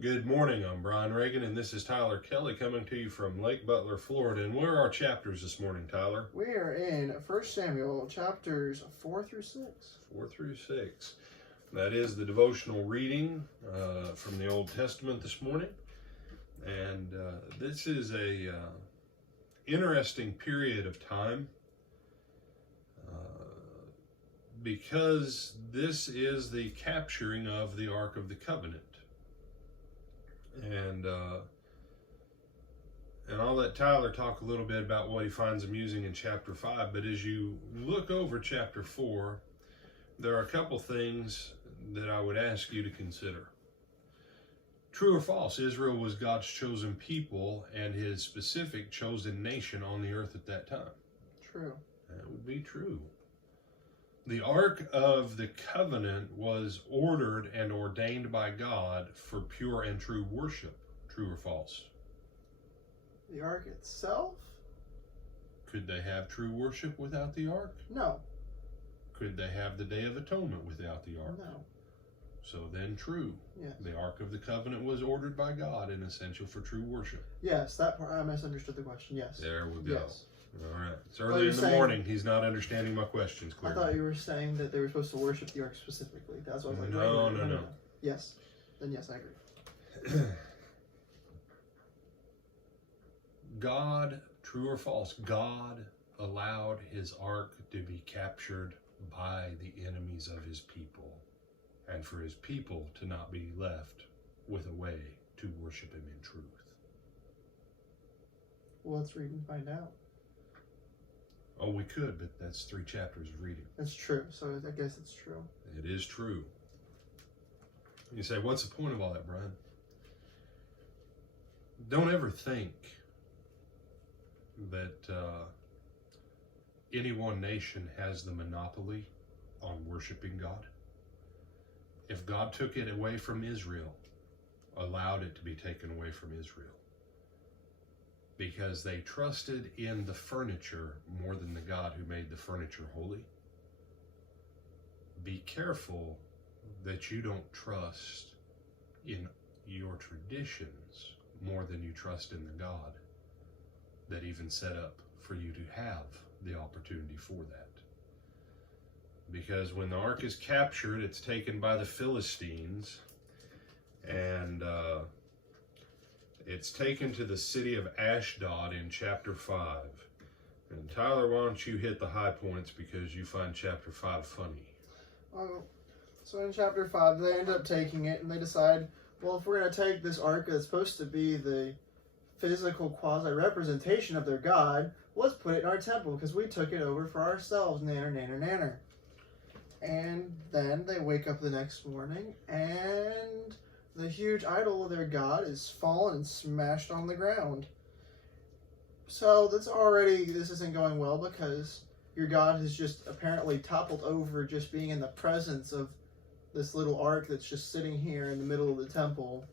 Good morning, I'm Brian Reagan, and this is Tyler Kelly coming to you from Lake Butler, Florida. And where are our chapters this morning, Tyler? We are in 1 Samuel chapters 4 through 6. 4 through 6. That is the devotional reading from the Old Testament this morning. And this is a interesting period of time because this is the capturing of the Ark of the Covenant. And I'll let Tyler talk a little bit about what he finds amusing in chapter 5. But as you look over chapter 4, there are a couple things that I would ask you to consider. True or false, Israel was God's chosen people and his specific chosen nation on the earth at that time. True. That would be true. The Ark of the Covenant was ordered and ordained by God for pure and true worship. True or false? The Ark itself? Could they have true worship without the Ark? No. Could they have the Day of Atonement without the Ark? No. So then true. Yes. The Ark of the Covenant was ordered by God and essential for true worship. Yes, that part I misunderstood the question. Yes. There we go. Yes. All right. It's early in the morning. He's not understanding my questions clearly. I thought you were saying that they were supposed to worship the Ark specifically. That's what I was like. No. Yes. Then yes, I agree. God, true or false, God allowed his ark to be captured by the enemies of his people and for his people to not be left with a way to worship him in truth. Well, let's read and find out. Oh, we could, but that's 3 chapters of reading. That's true, so I guess it's true. It is true. You say, what's the point of all that, Brian? Don't ever think that any one nation has the monopoly on worshiping God. If God took it away from Israel, allowed it to be taken away from Israel, because they trusted in the furniture more than the God who made the furniture holy, be careful that you don't trust in your traditions more than you trust in the God that even set up for you to have the opportunity for that. Because when the ark is captured, it's taken by the Philistines, and it's taken to the city of Ashdod in chapter 5. And Tyler, why don't you hit the high points because you find chapter 5 funny. So in chapter 5, they end up taking it, and they decide, well, if we're going to take this ark that's supposed to be the physical quasi-representation of their God, let's put it in our temple, because we took it over for ourselves, nanner. And then they wake up the next morning, and the huge idol of their God is fallen and smashed on the ground. So this isn't going well, because your God has just apparently toppled over just being in the presence of this little ark that's just sitting here in the middle of the temple.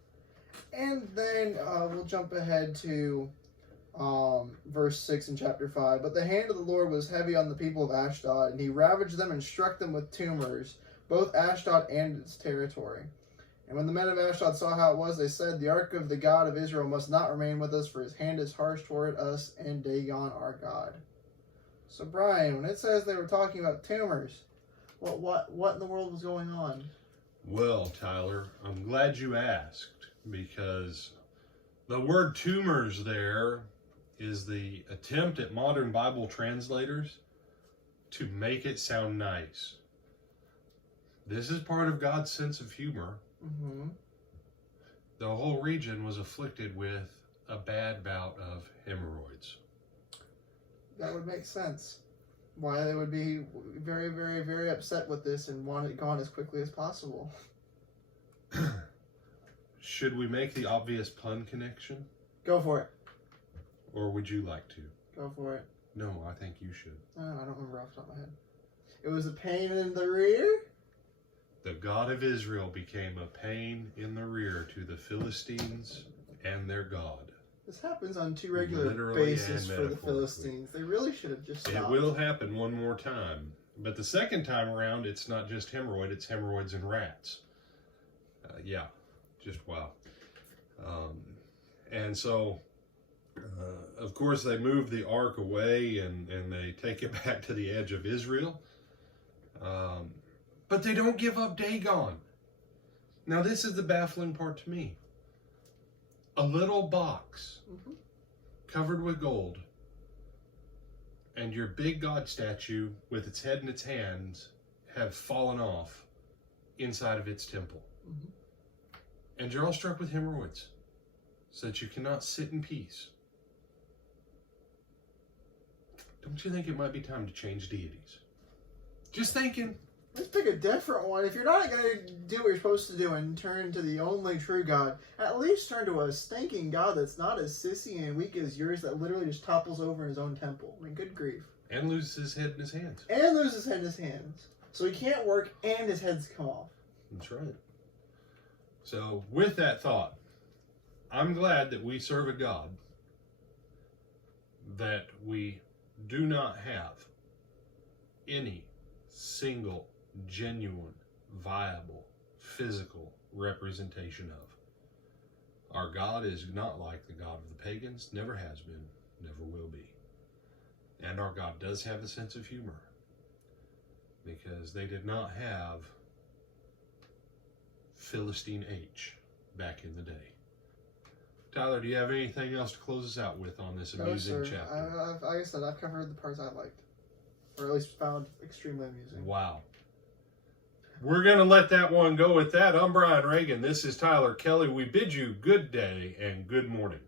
And then we'll jump ahead to verse 6 in chapter 5. But the hand of the Lord was heavy on the people of Ashdod, and he ravaged them and struck them with tumors, both Ashdod and its territory. And when the men of Ashdod saw how it was, they said, the ark of the God of Israel must not remain with us, for his hand is harsh toward us and Dagon our God. So Brian, when it says they were talking about tumors, what in the world was going on? Well, Tyler, I'm glad you asked, because the word tumors there is the attempt at modern Bible translators to make it sound nice. This is part of God's sense of humor. Mm-hmm. The whole region was afflicted with a bad bout of hemorrhoids. That would make sense. Why they would be very, very, very upset with this and want it gone as quickly as possible. Should we make the obvious pun connection? Go for it. Or would you like to? Go for it. No, I think you should. I don't remember off the top of my head. It was a pain in the rear? The God of Israel became a pain in the rear to the Philistines and their God. This happens on 2 regular Literally bases and for the Philistines. They really should have just stopped. It will happen one more time. But the second time around, it's not just hemorrhoid, it's hemorrhoids and rats. Yeah, just wow. And so, of course, they move the ark away and they take it back to the edge of Israel. But they don't give up Dagon. Now, this is the baffling part to me. A little box covered with gold, and your big God statue with its head in its hands have fallen off inside of its temple. And you're all struck with hemorrhoids, so that you cannot sit in peace. Don't you think it might be time to change deities? Just thinking. Let's pick a different one. If you're not going to do what you're supposed to do and turn to the only true God, at least turn to a stinking God that's not as sissy and weak as yours, that literally just topples over in his own temple. I mean, good grief. And loses his head in his hands. And loses his head in his hands. So he can't work and his head's come off. That's right. So, with that thought, I'm glad that we serve a God that we do not have any single, genuine, viable, physical representation of. Our God is not like the God of the pagans, never has been, never will be. And our God does have a sense of humor, because they did not have Philistine H back in the day. Tyler, do you have anything else to close us out with on this amusing chapter? Like I said, I've covered the parts I liked, or at least found extremely amusing. Wow. We're going to let that one go with that. I'm Brian Reagan. This is Tyler Kelly. We bid you good day and good morning.